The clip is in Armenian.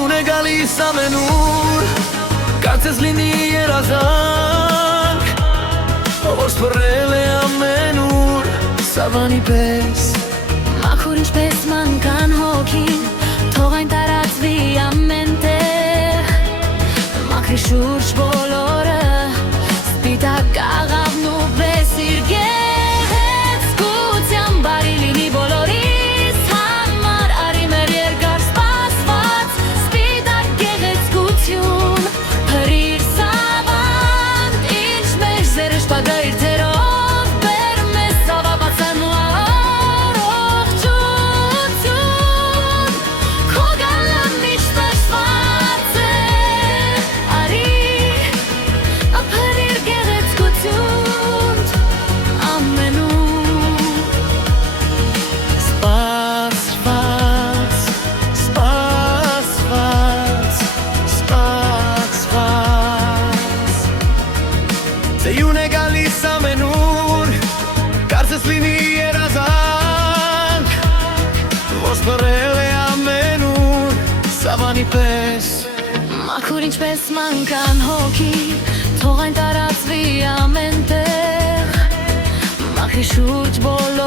Ձեյուն է գալիս ամենուր Կարծես լինի երազանք Որ սփռել է ամենուր Սավանի պես Մաքուր ինչպես մանկան հոգին Թող այն տարածվի ամեն տեղ Մաքրի շուրջ բոլորը Սպիտակ աղավն ու պես իր գեղեցկության Բարի լինի բոլորիս համար Արի մեր երկար սպասված Սպիտակ գեղեցկություն Հրիր սավանդ Ինչ մեր զերը շպագա իր թերով Բեր մեզ սավավացան ու առողջություն Քո գալն միշտ պաշտված է Արի ափրիր գեղեցկություն ամենում Սպասված, սպասված, սպասված Ձեյուն է գալիս ամենուր Կարծես լինի երազանք Որ սփռել է ամենուր Սավանի պես Մաքուր ինչպես մանկան հոգի Թող այն տարածվի ամեն տեղ Մաքրի շուրջ բոլորը